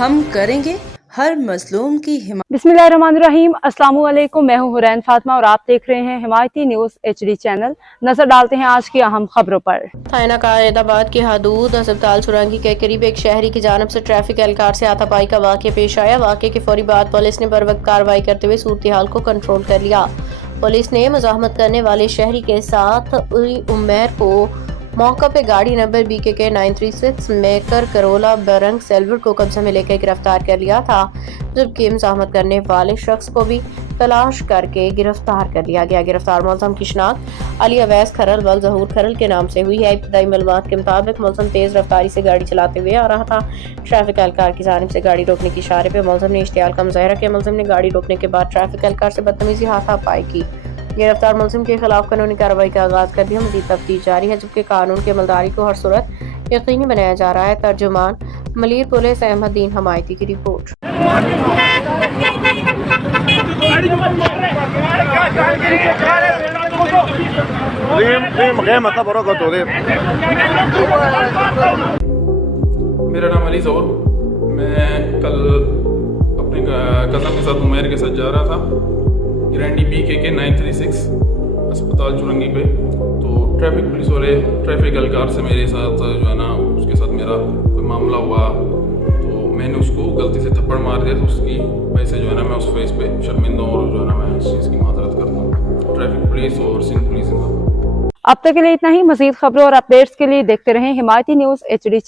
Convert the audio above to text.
हम करेंगे हर मजलूम की हिमायत। बिस्मिल्लाहिर्रहमानिर्रहीम। अस्सलामु अलैकुम। मैं हूं हुरैन फातिमा और आप देख रहे हैं हिमायती न्यूज HD चैनल। नजर डालते हैं आज की अहम खबरों पर। थाना कायदाबाद की हदूद अस्पताल सुरंगी के करीब एक शहरी की जानब से ट्रैफिक एहलकार से हाथापाई का वाक़या पेश आया। वाक़े के फौरी बाद पुलिस ने बर वक्त कार्रवाई करते हुए सूरत हाल को कंट्रोल कर लिया। पुलिस ने मुज़ाहमत करने वाले शहरी के साथ उमर को मौका पे गाड़ी नंबर BKK 936 मेकर करोला बरंग सिल्वर को कब्जे में लेकर गिरफ्तार कर लिया था, जबकि मुज़ाहमत करने वाले शख्स को भी तलाश करके गिरफ्तार कर लिया गया। गिरफ्तार मुलज़म की शिनाख्त अली अवैस खरल वल ज़हूर खरल के नाम से हुई है। इब्तदाई मालूमात के मुताबिक मुलज़म तेज रफ्तारी से गाड़ी चलाते हुए आ रहा था। ट्रैफिक एहलकार की जानिब से गाड़ी रोकने की इशारे पर मुलज़म ने इश्तियाल का मुज़ाहरा किया। मुलज़म ने गाड़ी रोकने के बाद ट्रैफिक एहलकार से बदतमीजी हाथापाई की। गिरफ्तार मुलज़िम के खिलाफ कानूनी कार्रवाई का आगाज कर दिया। मज़ीद तफ्तीश जारी है, जबकि कानून की अमलदारी को हर सूरत यकीनी बनाया जा रहा है। तर्जुमान मलीर पुलिस अहमदीन हमायती की रिपोर्ट। मेरा नाम अली ज़हूर। मैं कल अपने कज़न के साथ उमैर के साथ जा रहा था ग्रैंडी BKK 936 अस्पताल चुरंगी पे। तो ट्रैफिक पुलिस वाले ट्रैफिक एहलकार से मेरे साथ जो है ना उसके साथ मेरा कोई मामला हुआ, तो मैंने उसको गलती से थप्पड़ मार दिया। तो उसकी वजह से जो है ना मैं उस फेस पे शर्मिंदा हूँ और जो है ना मैं इस चीज़ की माजरत करता हूँ ट्रैफिक पुलिस और सिंध पुलिस का। अब तक के लिए इतना ही। मजीद खबरों और अपडेट्स के लिए देखते रहें हिमायती न्यूज HD चैनल।